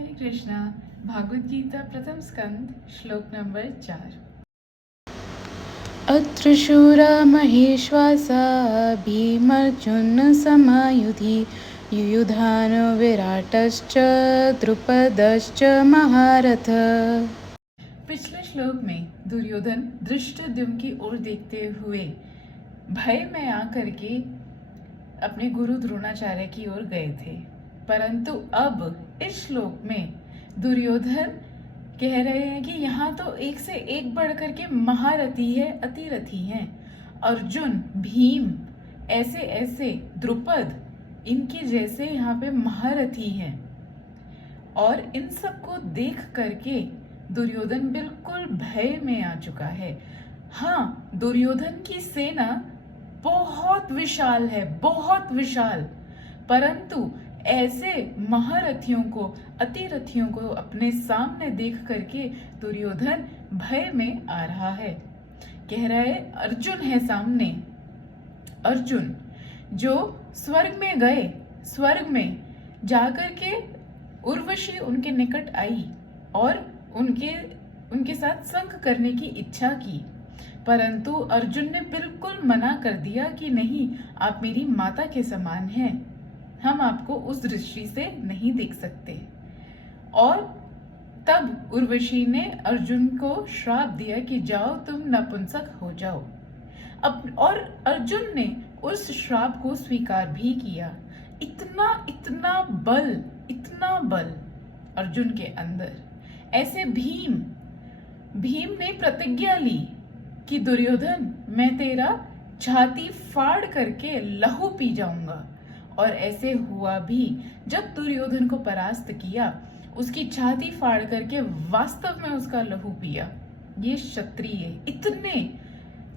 हरे कृष्णा। भागवत गीता प्रथम स्कंद श्लोक नंबर 4। अत्र शूरा महेश्वासा भीमर्जुन समायुधि युयुधानो विराटश्च द्रुपदश्च महारथ। पिछले श्लोक में दुर्योधन धृष्टद्युम्न की ओर देखते हुए भय में आकर के अपने गुरु द्रोणाचार्य की ओर गए थे, परंतु अब इस श्लोक में दुर्योधन कह रहे हैं कि यहाँ तो एक से एक बढ़कर के महारथी है, अतिरथी हैं। अर्जुन, भीम, ऐसे ऐसे द्रुपद, इनके जैसे यहाँ पे महारथी हैं। और इन सबको देख करके दुर्योधन बिल्कुल भय में आ चुका है। हाँ, दुर्योधन की सेना बहुत विशाल है, बहुत विशाल, परंतु ऐसे महारथियों को, अतिरथियों को अपने सामने देख करके दुर्योधन भय में आ रहा है। कह रहा है अर्जुन है सामने, अर्जुन जो स्वर्ग में गए, स्वर्ग में जाकर के उर्वशी उनके निकट आई और उनके साथ संग करने की इच्छा की, परंतु अर्जुन ने बिल्कुल मना कर दिया कि नहीं, आप मेरी माता के समान हैं, हम आपको उस दृष्टि से नहीं देख सकते। और तब उर्वशी ने अर्जुन को श्राप दिया कि जाओ तुम नपुंसक हो जाओ। और अर्जुन ने उस श्राप को स्वीकार भी किया। इतना इतना बल, इतना बल अर्जुन के अंदर। ऐसे भीम ने प्रतिज्ञा ली कि दुर्योधन, मैं तेरा छाती फाड़ करके लहू पी जाऊंगा। और ऐसे हुआ भी। जब दुर्योधन को परास्त किया, उसकी छाती फाड़ करके वास्तव में उसका लहू पिया। ये क्षत्रिय, इतने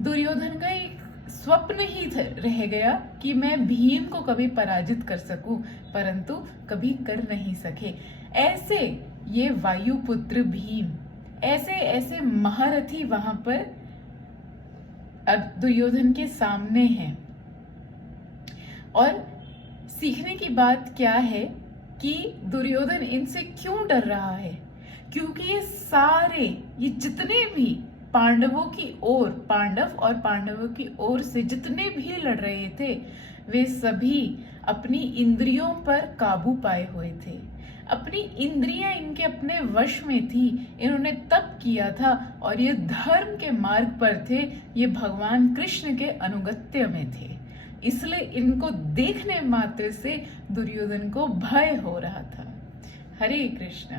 दुर्योधन का एक स्वप्न ही रह गया कि मैं भीम को कभी पराजित कर सकूं, परंतु कभी कर नहीं सके। ऐसे ये वायुपुत्र भीम, ऐसे ऐसे महारथी वहां पर दुर्योधन के सामने हैं। और सीखने की बात क्या है कि दुर्योधन इनसे क्यों डर रहा है? क्योंकि ये जितने भी पांडवों की ओर, पांडव और पांडवों की ओर से जितने भी लड़ रहे थे, वे सभी अपनी इंद्रियों पर काबू पाए हुए थे। अपनी इंद्रियां इनके अपने वश में थी। इन्होंने तप किया था और ये धर्म के मार्ग पर थे, ये भगवान कृष्ण के अनुगत्य में थे। इसलिए इनको देखने मात्र से दुर्योधन को भय हो रहा था। हरे कृष्ण।